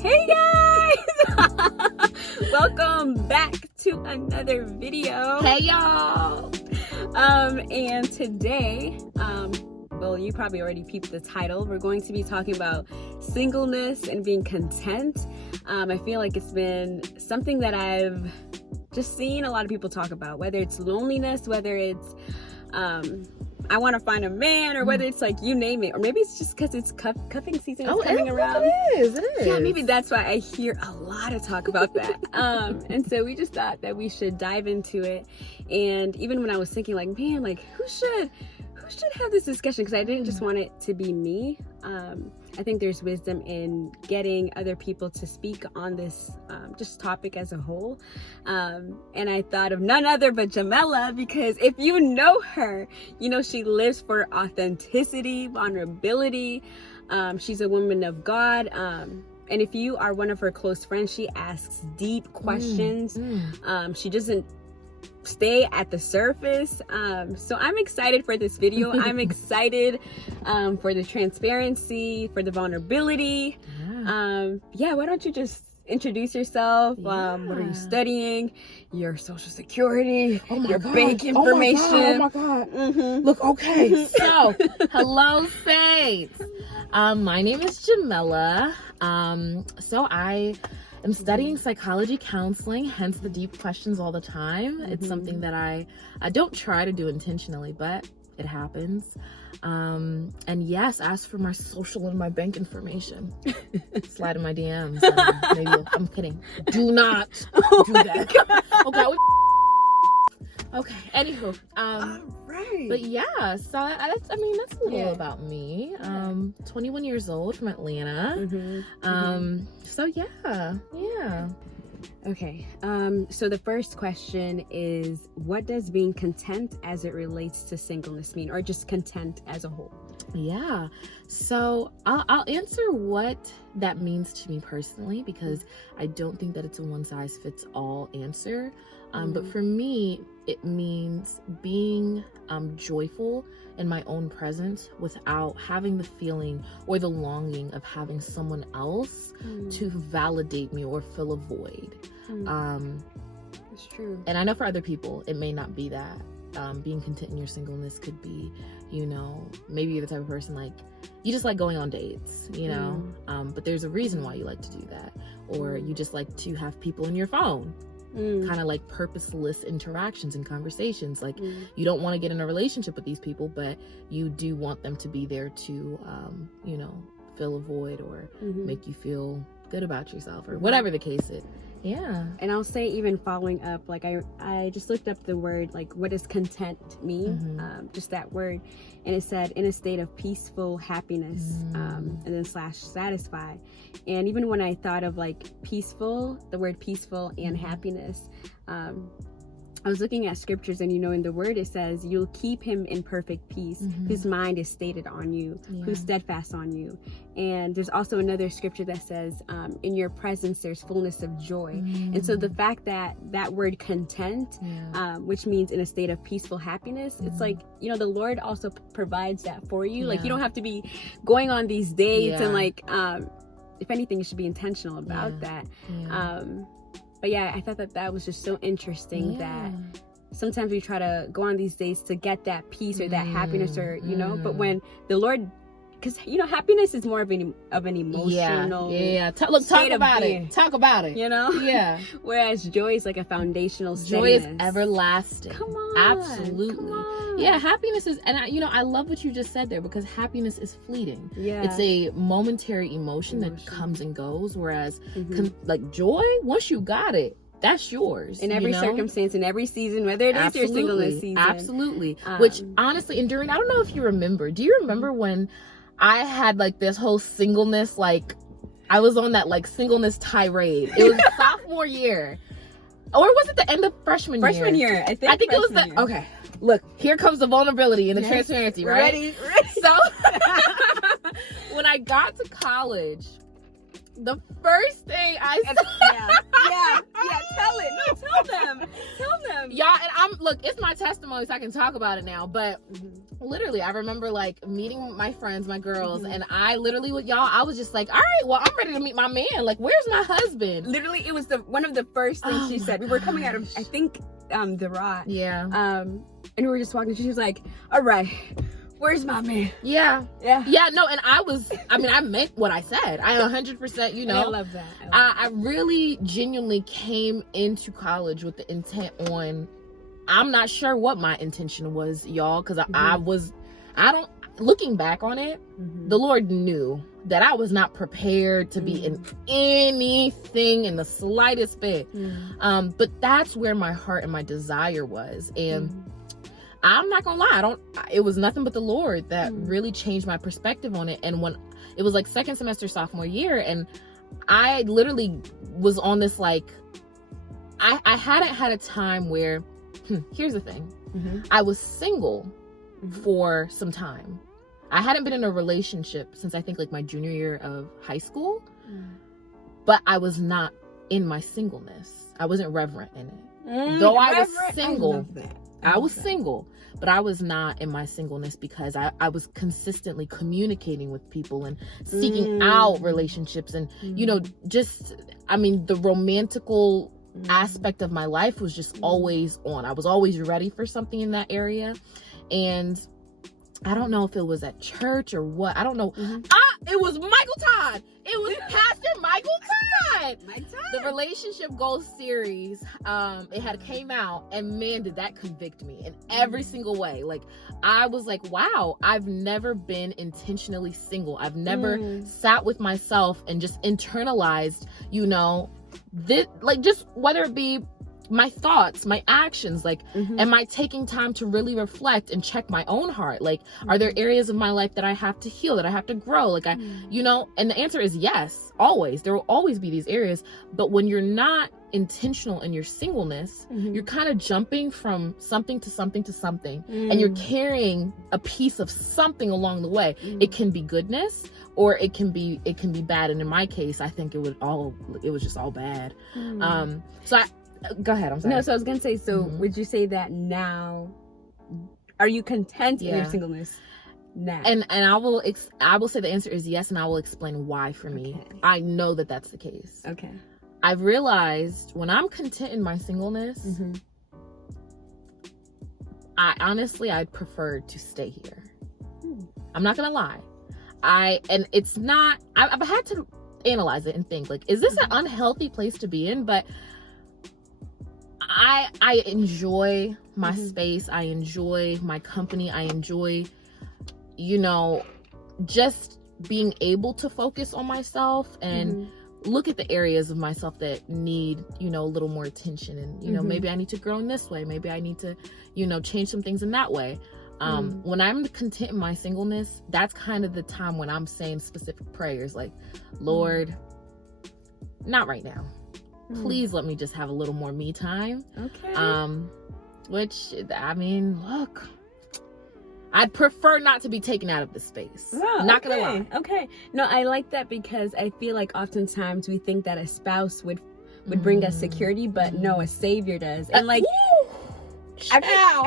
Hey guys! Welcome back to another video. Hey y'all! And today, well, you probably already peeped the title. We're going to be talking about singleness and being content. I feel like it's been something that I've just seen a lot of people talk about, whether it's loneliness, whether it's I want to find a man, or whether it's like you name it, or maybe it's just because it's cuffing season is coming around. It is. Yeah, maybe that's why I hear a lot of talk about that. And so we just thought that we should dive into it. And even when I was thinking, like, man, like who should have this discussion, because I didn't just want it to be me. I think there's wisdom in getting other people to speak on this just topic as a whole. And I thought of none other but Jamela, because if you know her, you know she lives for authenticity, vulnerability. She's a woman of God. And if you are one of her close friends, she asks deep questions. She doesn't stay at the surface. So I'm excited for this video. I'm excited for the transparency, for the vulnerability. Yeah, why don't you just introduce yourself? What are you studying? Your social security, your bank information. Oh my God. Look, okay. So, hello, Saints. My name is Jamela. So I'm studying psychology counseling, hence the deep questions all the time. It's something that I don't try to do intentionally, but it happens. And yes, ask for my social and my bank information. Slide in my DMs. Maybe I'm kidding. Do not do that. Okay. Anywho, Right. but yeah, so that's a little about me. 21 years old, from Atlanta. So yeah. Okay. So the first question is, what does being content as it relates to singleness mean, or just content as a whole? Yeah. So I'll answer what that means to me personally, because I don't think that it's a one size fits all answer. But for me, it means being joyful in my own presence without having the feeling or the longing of having someone else to validate me or fill a void. That's true. And I know for other people, it may not be that. Being content in your singleness could be, maybe you're the type of person like, you just like going on dates, but there's a reason why you like to do that. Or you just like to have people in your phone. Kind of like purposeless interactions and conversations. Like you don't want to get in a relationship with these people, but you do want them to be there to, fill a void or make you feel good about yourself, or whatever the case is. Yeah. And I'll say, even following up, like I just looked up the word, like what does content mean? Just that word, and it said in a state of peaceful happiness, and then / satisfied. And even when I thought of like peaceful, the word peaceful and happiness, I was looking at scriptures, and in the word it says, you'll keep him in perfect peace, whose mind is stated on you, who's steadfast on you. And there's also another scripture that says, in your presence there's fullness of joy. And so the fact that that word content, which means in a state of peaceful happiness, it's like, the Lord also provides that for you. Like you don't have to be going on these dates and like, if anything, you should be intentional about that. But yeah, I thought that was just so interesting that sometimes we try to go on these dates to get that peace or that happiness, or but when the Lord, because happiness is more of an emotional talk about it. Whereas joy is like a foundational joy steadiness. Is everlasting. Come on, absolutely. Yeah, happiness is, and I love what you just said there, because happiness is fleeting. It's a momentary emotion that comes and goes, whereas like joy, once you got it, that's yours. In every circumstance, in every season, whether it is your singleness season. Absolutely. Which honestly, and during, I don't know if you remember, do you remember when I had like this whole singleness, like I was on that like singleness tirade? It was sophomore year. Or was it the end of freshman year? Freshman year, I think it was the, okay, look, here comes the vulnerability and the transparency, right? Ready. So, when I got to college, the first thing I said. Yeah. Tell it. No, tell them. Y'all, and look, it's my testimony, so I can talk about it now. But literally, I remember like meeting my friends, my girls, and I literally with y'all, I was just like, all right, well, I'm ready to meet my man. Like, where's my husband? Literally, it was one of the first things she said. We were coming out of, I think, the Rot. Yeah. And we were just walking. She was like, all right, where's my man? Yeah. No, and I meant what I said. I 100%, you know. I love that. I really genuinely came into college with the intent on, I'm not sure what my intention was, y'all, because looking back on it, the Lord knew that I was not prepared to be in anything in the slightest bit. But that's where my heart and my desire was. And I'm not gonna lie, it was nothing but the Lord that really changed my perspective on it. And when it was like second semester sophomore year, and I literally was on this, like, I hadn't had a time where, here's the thing, I was single for some time. I hadn't been in a relationship since I think like my junior year of high school, but I was not in my singleness. I wasn't reverent in it. Though I was single, I was single, but I was not in my singleness because I was consistently communicating with people and seeking out relationships. And, you know, the romantical aspect of my life was just always on. I was always ready for something in that area. And I don't know if it was at church or what. I don't know. It was Michael Todd. It was Pastor Michael Todd. The Relationship Goals series, it had came out, and man, did that convict me in every single way. Like, I was like, wow, I've never been intentionally single. I've never sat with myself and just internalized, you know, this, like, just whether it be my thoughts, my actions, like, am I taking time to really reflect and check my own heart? Like, are there areas of my life that I have to heal, that I have to grow? Like, you know, and the answer is yes, always. There will always be these areas. But when you're not intentional in your singleness, you're kind of jumping from something to something to something, and you're carrying a piece of something along the way. It can be goodness, or it can be bad. And in my case, I think it was just all bad. Go ahead, I'm sorry. No, so I was gonna say, would you say that now, are you content in your singleness now? And I will say the answer is yes, and I will explain why for me. I know that that's the case. Okay. I've realized when I'm content in my singleness, I'd prefer to stay here. I'm not gonna lie. I've had to analyze it and think, like, is this an unhealthy place to be in? But I enjoy my space. I enjoy my company. I enjoy, you know, just being able to focus on myself and look at the areas of myself that need, you know, a little more attention. And, you know, maybe I need to grow in this way. Maybe I need to, you know, change some things in that way. When I'm content in my singleness, that's kind of the time when I'm saying specific prayers like, Lord, not right now. Please let me just have a little more me time. Okay. Which, I mean, look, I'd prefer not to be taken out of the space. Oh, not gonna lie. Okay. No, I like that because I feel like oftentimes we think that a spouse would bring us security, but no, a savior does. And like, stop.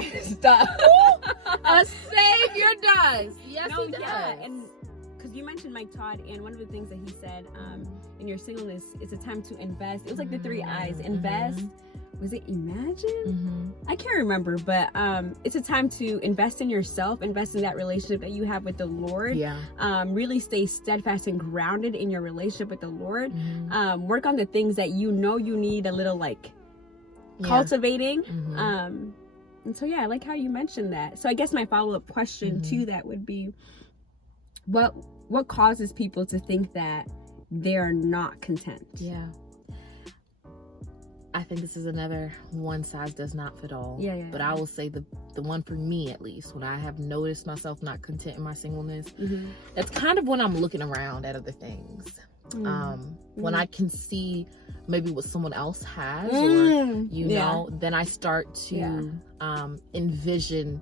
A savior does. Yes, he does. Yeah. And because you mentioned Mike Todd, and one of the things that he said in your singleness, it's a time to invest. It was like the 3 I's. Invest. Was it imagine? I can't remember, but it's a time to invest in yourself, invest in that relationship that you have with the Lord. Yeah. Really stay steadfast and grounded in your relationship with the Lord. Work on the things that you know you need a little like cultivating. And so I like how you mentioned that. So I guess my follow-up question to that would be, what causes people to think that they're not content? Yeah. I think this is another one size does not fit all. Yeah. But I will say the one for me, at least, when I have noticed myself not content in my singleness, that's kind of when I'm looking around at other things. When I can see maybe what someone else has, or you know, then I start to envision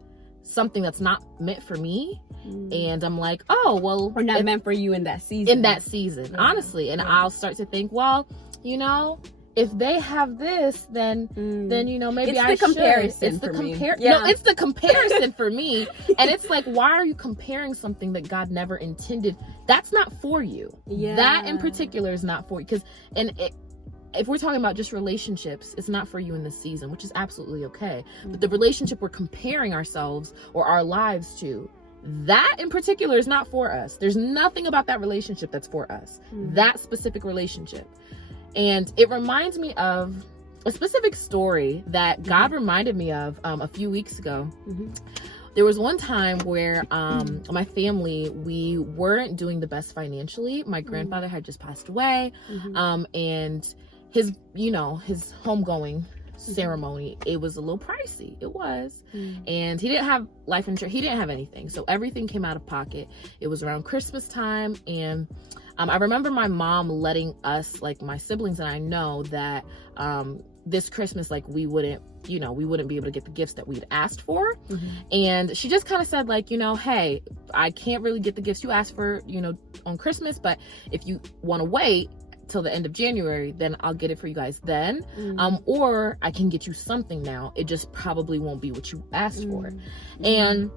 something that's not meant for me. And I'm like, oh, well, or not meant for you in that season. Honestly. And I'll start to think, well, you know, if they have this, then you know, maybe I should. It's the comparison. No, it's the comparison for me. And it's like, why are you comparing something that God never intended? That's not for you. That in particular is not for you. Because if we're talking about just relationships, it's not for you in this season, which is absolutely okay. But the relationship we're comparing ourselves or our lives to, that in particular is not for us. There's nothing about that relationship that's for us. That specific relationship. And it reminds me of a specific story that God reminded me of a few weeks ago. There was one time where my family, we weren't doing the best financially. My grandfather had just passed away, and his homegoing ceremony, it was a little pricey. It was. And he didn't have life insurance. He didn't have anything. So everything came out of pocket. It was around Christmas time, and I remember my mom letting us, like my siblings and I, know that this Christmas, like we wouldn't be able to get the gifts that we'd asked for. And she just kind of said, like, you know, hey, I can't really get the gifts you asked for, you know, on Christmas, but if you want to wait till the end of January, then I'll get it for you guys then. Or I can get you something now. It just probably won't be what you asked for. And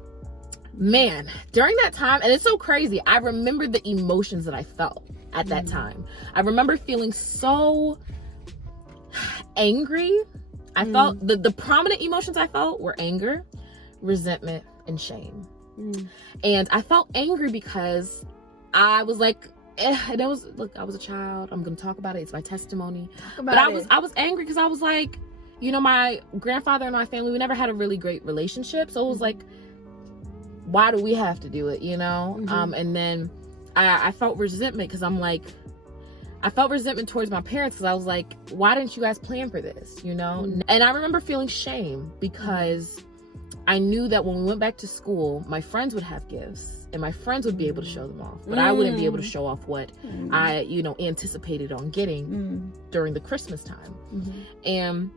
man, during that time, and it's so crazy, I remember the emotions that I felt at that time. I remember feeling so angry. I felt the prominent emotions I felt were anger, resentment, and shame. And I felt angry because I was like, and it was, look, I was a child. I'm gonna talk about it. It's my testimony. I was angry because I was like, you know, my grandfather and my family, we never had a really great relationship. So it was like, why do we have to do it, you know? And then I felt resentment because I'm like, I felt resentment towards my parents because I was like, why didn't you guys plan for this, you know? And I remember feeling shame because I knew that when we went back to school, my friends would have gifts and my friends would be able to show them off, but I wouldn't be able to show off what I, you know, anticipated on getting during the Christmas time. And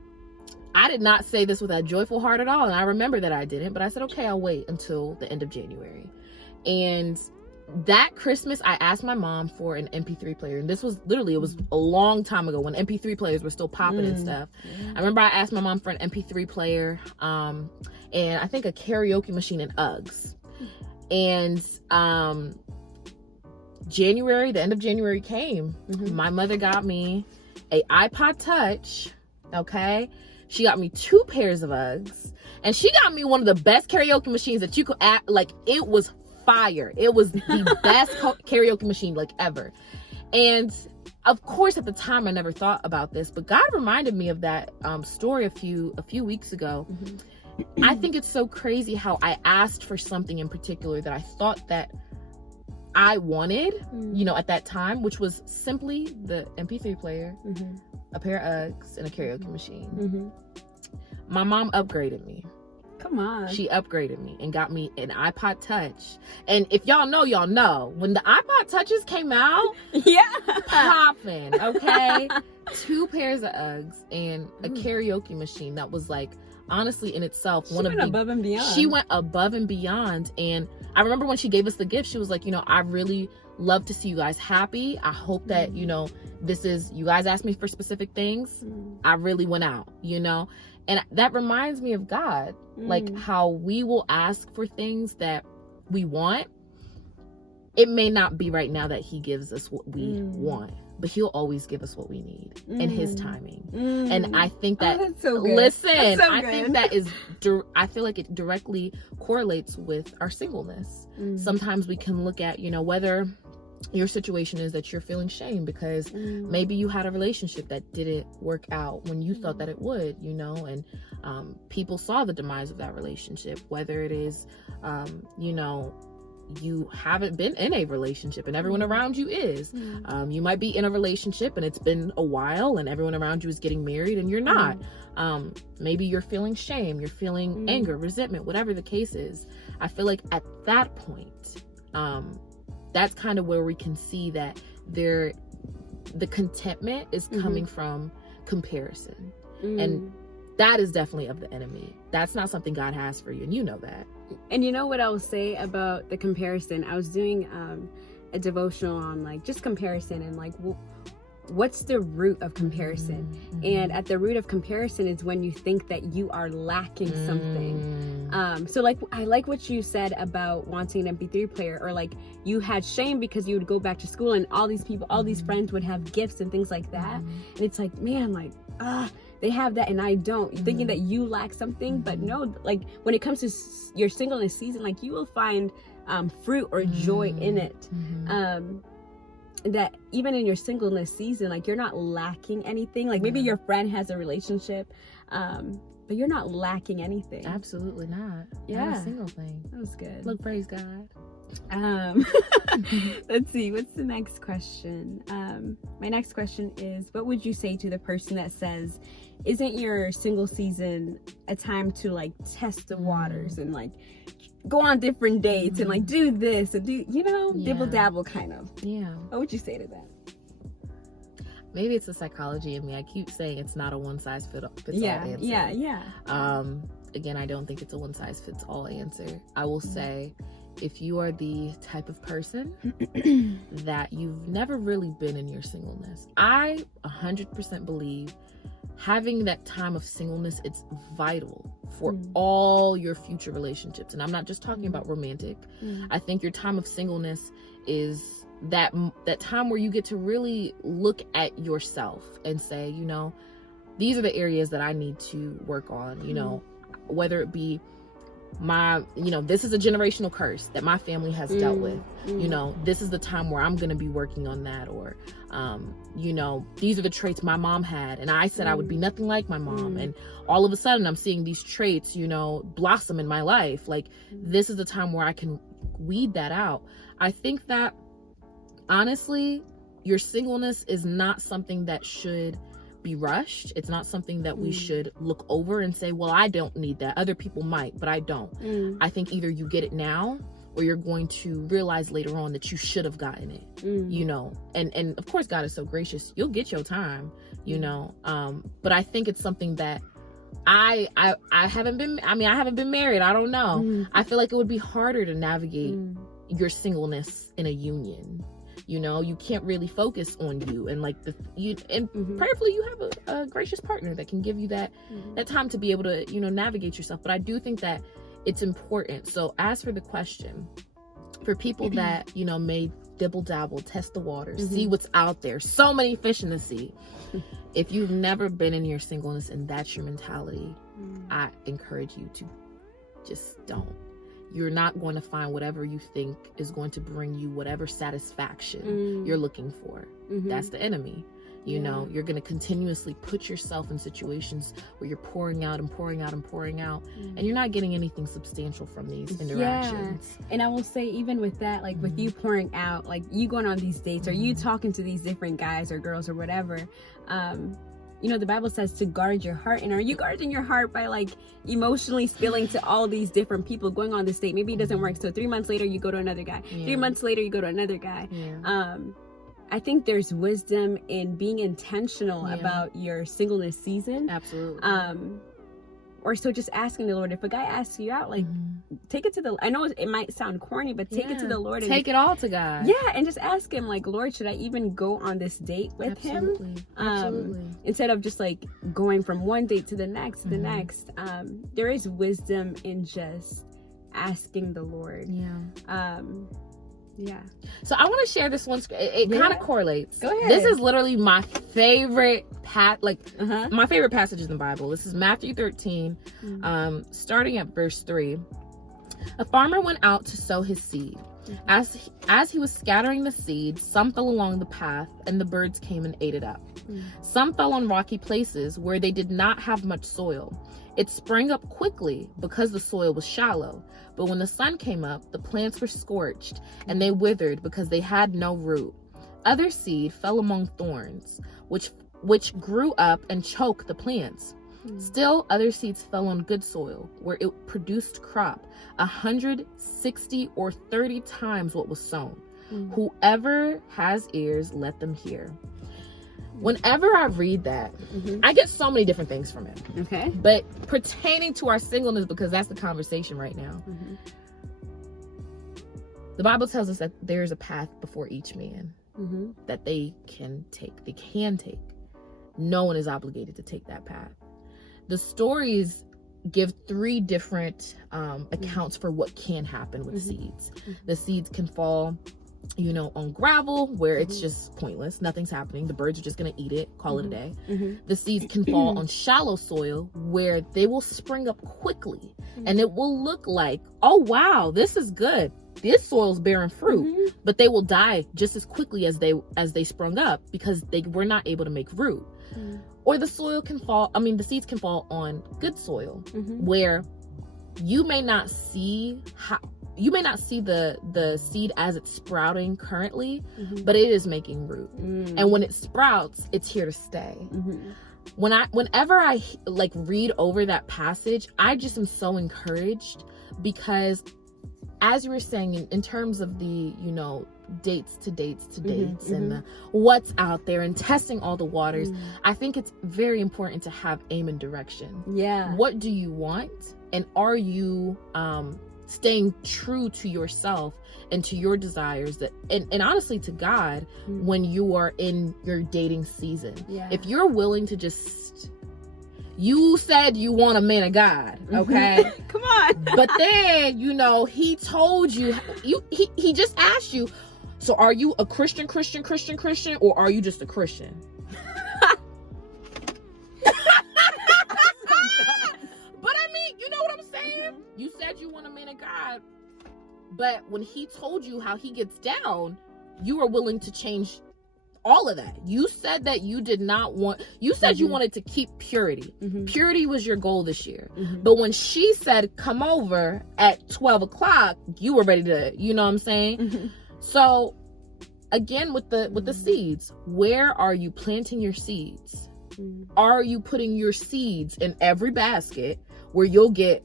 I did not say this with a joyful heart at all. And I remember that I didn't, but I said, okay, I'll wait until the end of January. And that Christmas, I asked my mom for an MP3 player. And this was literally, it was a long time ago when MP3 players were still popping and stuff. I remember I asked my mom for an MP3 player, and I think a karaoke machine and Uggs. And January, the end of January came. My mother got me a iPod Touch, okay? She got me 2 pairs of Uggs, and she got me one of the best karaoke machines that you could like, it was fire. It was the best karaoke machine like ever. And of course, at the time, I never thought about this, but God reminded me of that story a few weeks ago. I think it's so crazy how I asked for something in particular that I thought that I wanted, you know, at that time, which was simply the MP3 player, a pair of Uggs, and a karaoke machine. My mom upgraded me. Come on. She upgraded me and got me an iPod Touch. And if y'all know, y'all know. When the iPod Touches came out, popping, okay? 2 pairs of Uggs and a karaoke machine that was like, honestly, in itself, she went above and beyond. She went above and beyond. And I remember when she gave us the gift, she was like, you know, I really love to see you guys happy. I hope that, you know, you guys asked me for specific things. I really went out, you know? And that reminds me of God, like how we will ask for things that we want. It may not be right now that he gives us what we want, but he'll always give us what we need in his timing. And I think that, that's so good. Listen, that's so I good. think that is, I feel like it directly correlates with our singleness. Sometimes we can look at, you know, whether your situation is that you're feeling shame because maybe you had a relationship that didn't work out when you thought that it would, you know, and people saw the demise of that relationship, whether it is, you know, you haven't been in a relationship and everyone around you is. You might be in a relationship and it's been a while and everyone around you is getting married and you're not. Maybe you're feeling shame, you're feeling anger, resentment, whatever the case is. I feel like at that point, that's kind of where we can see that the contentment is coming from comparison. And that is definitely of the enemy. That's not something God has for you, and you know that. And you know what I will say about the comparison? I was doing a devotional on like just comparison and like what's the root of comparison. And at the root of comparison is when you think that you are lacking something. So like I like what you said about wanting an MP3 player, or like you had shame because you would go back to school and all these people, all these friends would have gifts and things like that, and it's like, man, like they have that and I don't. You're thinking that you lack something, but no, like when it comes to your singleness season, like you will find fruit or joy in it. That even in your singleness season, like you're not lacking anything. Like maybe your friend has a relationship, but you're not lacking anything. Absolutely not. Yeah. Not a single thing. That was good. Look, praise God. Let's see, what's the next question? My next question is, what would you say to the person that says, isn't your single season a time to like test the waters and like go on different dates and like do this and do, dibble dabble kind of? Yeah. What would you say to that? Maybe it's the psychology in me. I keep saying it's not a one size fits all answer. Yeah. Again, I don't think it's a one size fits all answer. I will say, if you are the type of person that you've never really been in your singleness, I 100% believe having that time of singleness, it's vital for all your future relationships. And I'm not just talking about romantic. I think your time of singleness is that time where you get to really look at yourself and say, these are the areas that I need to work on, whether it be this is a generational curse that my family has dealt with. This is the time where I'm going to be working on that. Or, these are the traits my mom had, and I said I would be nothing like my mom. And all of a sudden I'm seeing these traits, blossom in my life. Like, this is the time where I can weed that out. I think that, honestly, your singleness is not something that should be rushed. It's not something that we should look over and say, well, I don't need that. Other people might, but I don't. I think either you get it now or you're going to realize later on that you should have gotten it, and of course God is so gracious. You'll get your time, but I think it's something that I haven't been married. I don't know. I feel like it would be harder to navigate your singleness in a union. You can't really focus on you and like prayerfully you have a gracious partner that can give you that time to be able to navigate yourself. But I do think that it's important. So as for the question, for people that may dibble dabble, test the waters, see what's out there, so many fish in the sea. If you've never been in your singleness and that's your mentality, I encourage you to just don't. You're not going to find whatever you think is going to bring you whatever satisfaction you're looking for. That's the enemy. You're going to continuously put yourself in situations where you're pouring out and pouring out and pouring out, and you're not getting anything substantial from these interactions. And I will say, even with that, like with you pouring out, like you going on these dates or you talking to these different guys or girls or whatever, the Bible says to guard your heart. And are you guarding your heart by like emotionally spilling to all these different people, going on this date? Maybe it doesn't work. So 3 months later, you go to another guy. 3 months later, you go to another guy. I think there's wisdom in being intentional about your singleness season. Absolutely. Or so just asking the Lord, if a guy asks you out, like take it to the, I know it might sound corny, but take it to the Lord. And take it all to God. Yeah. And just ask him like, Lord, should I even go on this date with him? Absolutely. Instead of just like going from one date to the next, to the next. There is wisdom in just asking the Lord. Yeah. So I want to share this one. It kind of correlates. Go ahead. This is literally my favorite my favorite passage in the Bible. This is Matthew 13, starting at verse 3. A farmer went out to sow his seed. As he was scattering the seed, some fell along the path, and the birds came and ate it up. Some fell on rocky places where they did not have much soil. It sprang up quickly because the soil was shallow. But when the sun came up, the plants were scorched, and they withered because they had no root. Other seed fell among thorns, which grew up and choked the plants. Still, other seeds fell on good soil, where it produced crop 160 or 30 times what was sown. Whoever has ears, let them hear. Whenever I read that, I get so many different things from it. Okay. But pertaining to our singleness, because that's the conversation right now, the Bible tells us that there is a path before each man that they can take. They can take. No one is obligated to take that path. The stories give 3 different accounts for what can happen with seeds. The seeds can fall, you know, on gravel where it's just pointless. Nothing's happening. The birds are just going to eat it, call it a day. The seeds can fall on shallow soil where they will spring up quickly and it will look like, oh, wow, this is good. This soil's bearing fruit, but they will die just as quickly as they sprung up because they were not able to make root. Or the soil can fall, the seeds can fall on good soil where you may not see the seed as it's sprouting currently, but it is making root. And when it sprouts, it's here to stay. Whenever I like read over that passage, I just am so encouraged because, as you were saying, in terms of the, you know, dates to dates and the, what's out there and testing all the waters, I think it's very important to have aim and direction. Yeah. What do you want? And are you staying true to yourself and to your desires that and honestly to God when you are in your dating season? Yeah. If you're willing to just, you said you want a man of God, okay? Come on. But then, you know, he told you, he just asked you, so are you a Christian, or are you just a Christian? But I mean, you know what I'm saying? You said you want a man of God, but when he told you how he gets down, you were willing to change all of that. You said that you did not want, you said you wanted to keep purity. Purity was your goal this year. But when she said, come over at 12 o'clock, you were ready to, you know what I'm saying? So again, with the seeds, where are you planting your seeds? Are you putting your seeds in every basket where you'll get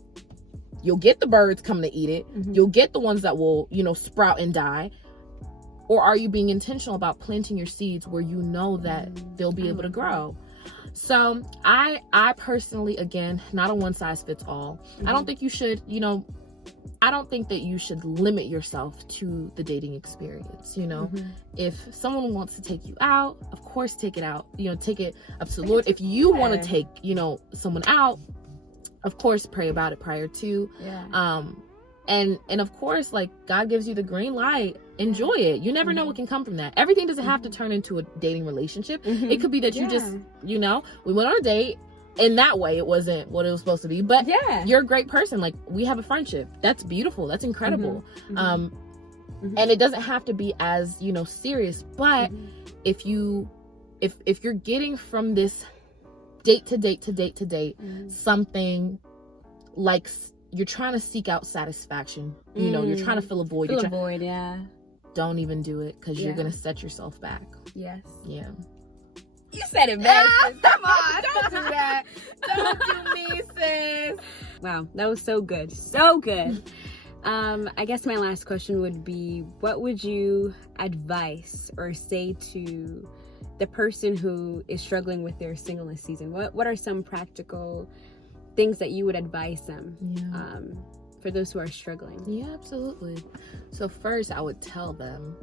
the birds coming to eat it? You'll get the ones that will, you know, sprout and die. Or are you being intentional about planting your seeds where you know that they'll be able to grow? So I personally, again, not a one size fits all. I don't think you should, you know, I don't think that you should limit yourself to the dating experience. You know, if someone wants to take you out, of course, take it out, you know, take it up to the Lord. If you want to take, you know, someone out, of course, pray about it prior to. And of course, like, God gives you the green light, enjoy it. You never know what can come from that. Everything doesn't have to turn into a dating relationship. It could be that you just, you know, we went on a date. In that way, it wasn't what it was supposed to be, but you're a great person. Like, we have a friendship. That's beautiful. That's incredible. And it doesn't have to be as, you know, serious, but if you're getting from this date to date, something like you're trying to seek out satisfaction, you know, you're trying to fill a void. Don't even do it, because you're going to set yourself back. Yes. Yeah. You said it best. Come on. Don't do that. Don't do me, sis. Wow, that was so good. So good. I guess my last question would be, what would you advise or say to the person who is struggling with their singleness season? What are some practical things that you would advise them for those who are struggling? Yeah, absolutely. So first, I would tell them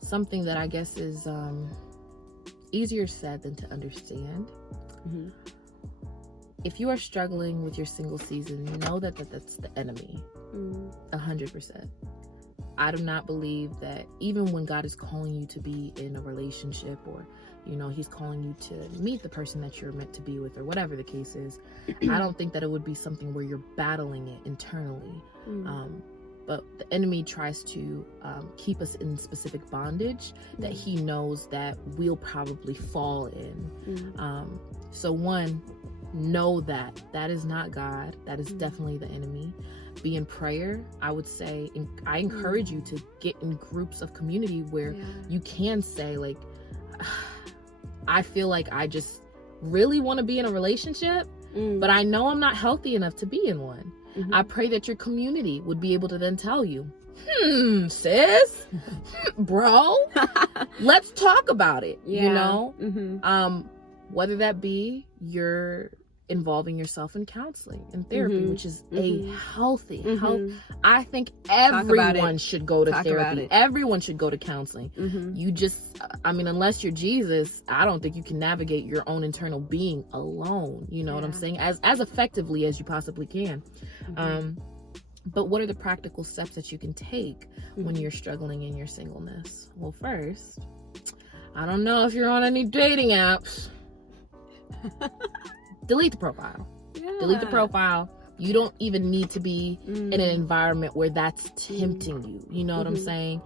something that I guess is easier said than to understand. If you are struggling with your single season, know that that's the enemy. 100%. I do not believe that even when God is calling you to be in a relationship, or, you know, he's calling you to meet the person that you're meant to be with, or whatever the case is, I don't think that it would be something where you're battling it internally. But the enemy tries to keep us in specific bondage that he knows that we'll probably fall in. So one, know that is not God. That is definitely the enemy. Be in prayer. I would say, I encourage you to get in groups of community where you can say, like, I feel like I just really want to be in a relationship, but I know I'm not healthy enough to be in one. I pray that your community would be able to then tell you, sis, bro, let's talk about it. Yeah. You know, Mm-hmm. Whether that be you're involving yourself in counseling and therapy, which is a healthy health. I think everyone should go to therapy. Everyone should go to counseling. You just, I mean, unless you're Jesus, I don't think you can navigate your own internal being alone. You know what I'm saying? As effectively as you possibly can. But what are the practical steps that you can take when you're struggling in your singleness? Well, first, I don't know if you're on any dating apps. Delete the profile. Delete the profile. You don't even need to be in an environment where that's tempting you. You know what I'm saying?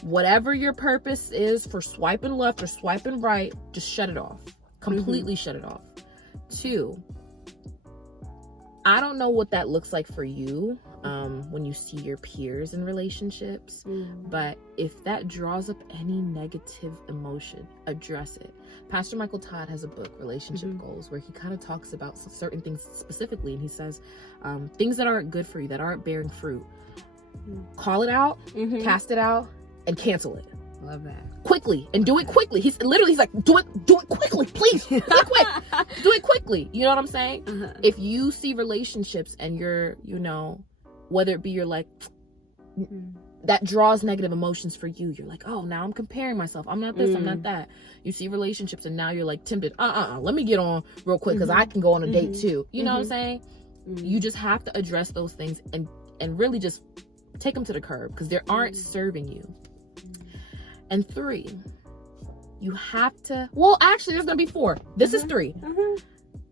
Whatever your purpose is for swiping left or swiping right, just shut it off. Completely shut it off. 2, I don't know what that looks like for you when you see your peers in relationships, but if that draws up any negative emotion, address it. Pastor Michael Todd has a book, Relationship Goals, where he kind of talks about certain things specifically, and he says things that aren't good for you, that aren't bearing fruit, call it out, cast it out, and cancel it. Love that. Quickly, and do it quickly. He's like, do it quickly, please. Do it quick. Do it quickly. You know what I'm saying? If you see relationships and you're, you know, whether it be you're like, that draws negative emotions for you. You're like, oh, now I'm comparing myself. I'm not this, I'm not that. You see relationships and now you're like tempted. Let me get on real quick because I can go on a date too. You know what I'm saying? You just have to address those things and really just take them to the curb because they aren't serving you. And 3, you have to, well, actually, there's going to be 4. This is 3.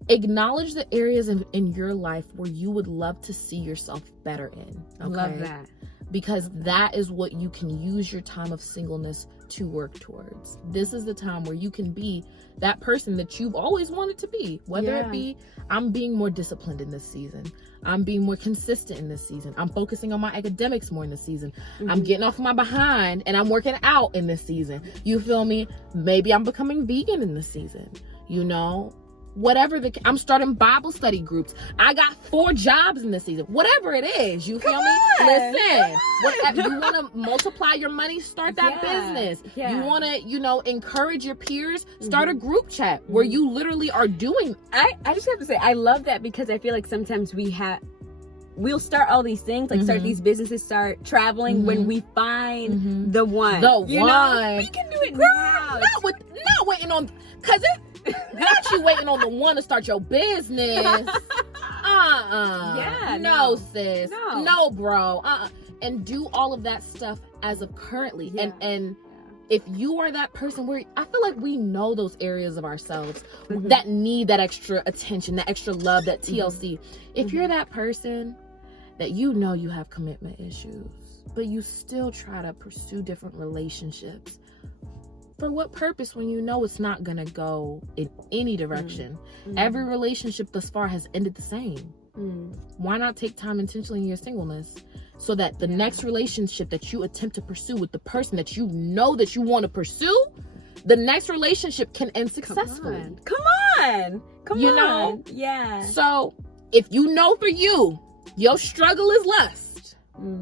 Acknowledge the areas in your life where you would love to see yourself better in. Okay? Love that. Because that is what you can use your time of singleness to work towards. This is the time where you can be that person that you've always wanted to be. Whether it be, I'm being more disciplined in this season. I'm being more consistent in this season. I'm focusing on my academics more in this season. I'm getting off my behind and I'm working out in this season. You feel me? Maybe I'm becoming vegan in this season. You know? Whatever I'm starting Bible study groups. I got 4 jobs in this season. Whatever it is, you feel me? Listen, whatever, you want to multiply your money, start that business. You want to, you know, encourage your peers, start a group chat where you literally are doing. I just have to say, I love that because I feel like sometimes we'll start all these things, like start these businesses, start traveling when we find the one. You know, we can do it now. Not waiting on, cause it. Not you waiting on the one to start your business. No, sis. No, bro. And do all of that stuff as of currently. And if you are that person where I feel like we know those areas of ourselves that need that extra attention, that extra love, that TLC. If you're that person that you know you have commitment issues, but you still try to pursue different relationships, for what purpose when you know it's not gonna go in any direction? Every relationship thus far has ended the same. Why not take time intentionally in your singleness so that the next relationship that you attempt to pursue with the person that you know that you want to pursue, the next relationship can end successfully. Come on. You know? Yeah. So if you know for you, your struggle is lust.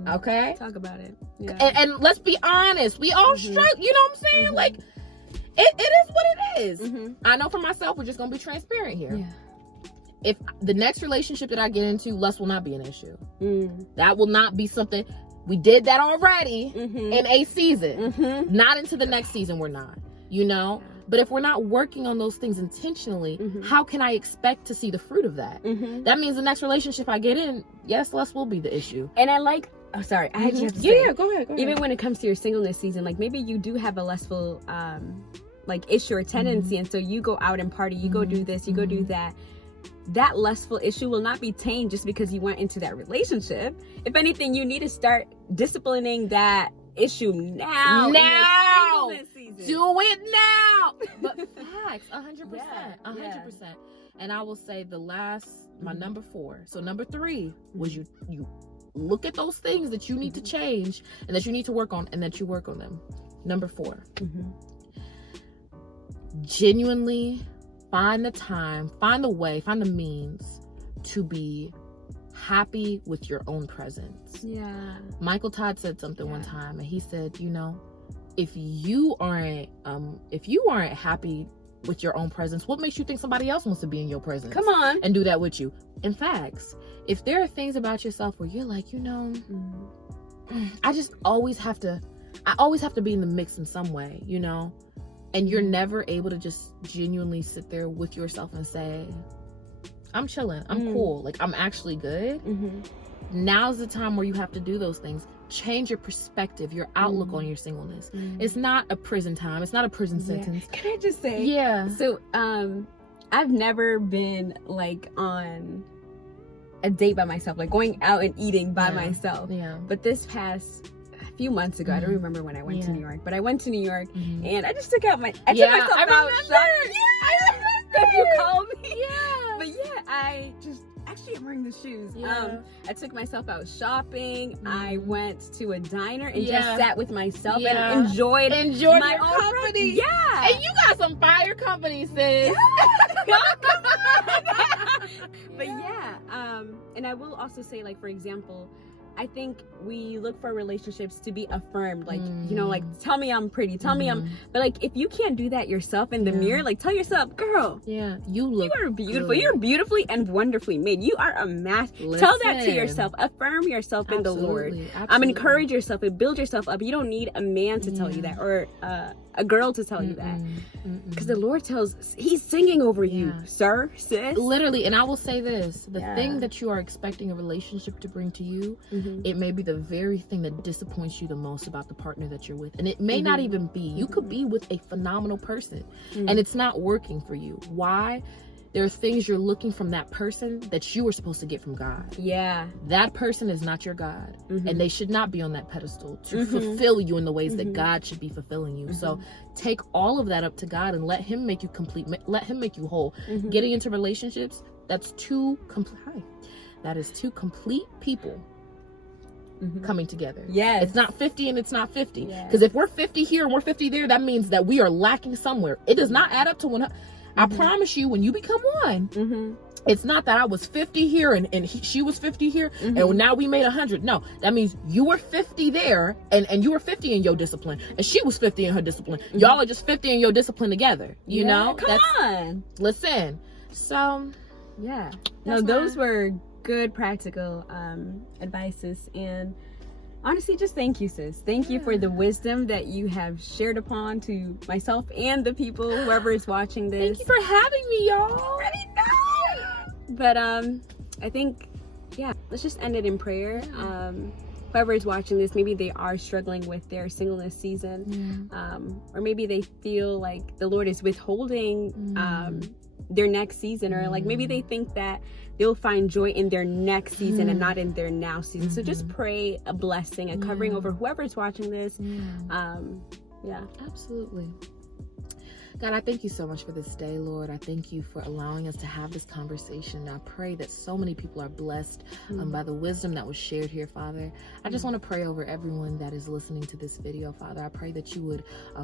Okay? Talk about it. Yeah. And let's be honest, we all struggle, you know what I'm saying? Like, it is what it is. I know for myself, we're just going to be transparent here. Yeah. If the next relationship that I get into, lust will not be an issue. That will not be something, we did that already in a season. Not into the next season, we're not, you know? But if we're not working on those things intentionally, how can I expect to see the fruit of that? That means the next relationship I get in, yes, lust will be the issue. And I like, I just have to say, go ahead. Even when it comes to your singleness season, like maybe you do have a lustful like issue or tendency, and so you go out and party, you go do this, you go do that. That lustful issue will not be tamed just because you went into that relationship. If anything, you need to start disciplining that issue now. Do it now. But facts, 100%. 100%. And I will say my number 4. So number 3 was you look at those things that you need to change and that you need to work on, and that you work on them. Number 4. Genuinely find the time, find the way, find the means to be happy with your own presence. Yeah. Michael Todd said something one time, and he said, you know, if you aren't happy with your own presence, what makes you think somebody else wants to be in your presence? Come on. And do that with you. In fact, if there are things about yourself where you're like, you know, I always have to be in the mix in some way, you know, and you're never able to just genuinely sit there with yourself and say, I'm chilling, I'm cool, like I'm actually good. Now's the time where you have to do those things. Change your perspective, your outlook on your singleness. It's not a prison time. It's not a prison sentence. Can I just say? Yeah. So, I've never been like on a date by myself, like going out and eating by myself. Yeah. But this past few months ago, I don't remember when I went to New York, but I went to New York and I just took out I took myself out. I remember. You called me. Yeah. But yeah, actually I'm wearing the shoes. Yeah. I took myself out shopping. I went to a diner and just sat with myself and enjoyed my own company. Yeah. And you got some fire company, sis. But and I will also say, like, for example, I think we look for relationships to be affirmed, like, you know, like, tell me I'm pretty, tell me but like, if you can't do that yourself in the mirror, like, tell yourself, girl, you are beautiful, you're beautifully and wonderfully made, you are a match. Tell that to yourself, affirm yourself in the Lord. Encourage yourself and build yourself up. You don't need a man to tell you that, or a girl to tell you that, because the Lord he's singing over you, sir, sis, literally. And I will say this, the thing that you are expecting a relationship to bring to you, it may be the very thing that disappoints you the most about the partner that you're with. And it may not even be. You could be with a phenomenal person and it's not working for you. Why? There are things you're looking from that person that you were supposed to get from God. Yeah. That person is not your God. And they should not be on that pedestal to fulfill you in the ways that God should be fulfilling you. So take all of that up to God and let him make you complete. Let him make you whole. Getting into relationships, that is two complete people coming together. Yes. It's not 50 and it's not 50. Because if we're 50 here and we're 50 there, that means that we are lacking somewhere. It does not add up to 100. I promise you, when you become one, it's not that I was 50 here and she was 50 here and now we made 100. No, that means you were 50 there and you were 50 in your discipline and she was 50 in her discipline. Y'all are just 50 in your discipline together. You know? Come on. Listen. So, yeah. No, those were good practical advices, and honestly, just thank you, sis. Thank you for the wisdom that you have shared upon to myself and the people, whoever is watching this. Thank you for having me, y'all. I already know. But I think, let's just end it in prayer. Whoever is watching this, maybe they are struggling with their singleness season, or maybe they feel like the Lord is withholding their next season, or like maybe they think that they'll find joy in their next season and not in their now season. So just pray a blessing, a covering over whoever's watching this. Absolutely. God, I thank you so much for this day, Lord. I thank you for allowing us to have this conversation. I pray that so many people are blessed by the wisdom that was shared here, Father. I just want to pray over everyone that is listening to this video, Father. I pray that you would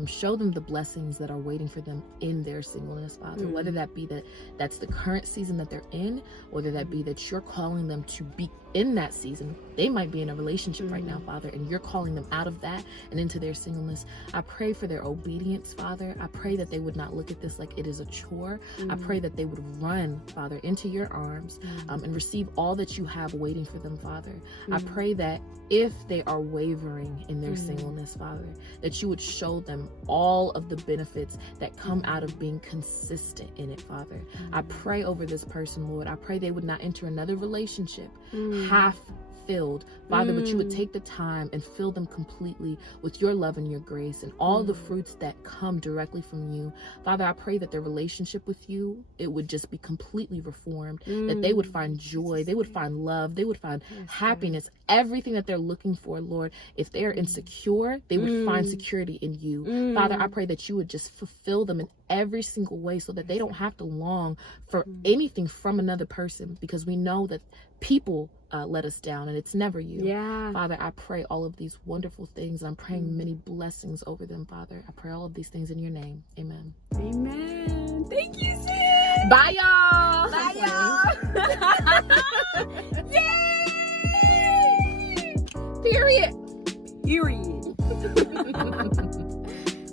show them the blessings that are waiting for them in their singleness, Father. Whether that be that's the current season that they're in, whether that be that you're calling them to be in that season. They might be in a relationship right now, Father, and you're calling them out of that and into their singleness. I pray for their obedience, Father. I pray that they would not look at this like it is a chore. I pray that they would run, Father, into your arms and receive all that you have waiting for them, Father. I pray that if they are wavering in their singleness, Father, that you would show them all of the benefits that come out of being consistent in it, Father. I pray over this person, Lord. I pray they would not enter another relationship half filled, Father, but you would take the time and fill them completely with your love and your grace and all the fruits that come directly from you. Father, I pray that their relationship with you, it would just be completely reformed, that they would find joy, they would find love, they would find happiness, everything that they're looking for, Lord. If they are insecure, they would find security in you. Father, I pray that you would just fulfill them in every single way so that they don't have to long for anything from another person, because we know that people let us down and it's never you. Father, I pray all of these wonderful things. I'm praying many blessings over them, Father. I pray all of these things in your name. Amen. Amen. Thank you, sis. Bye, y'all. Bye, y'all. Yay! Period. Period.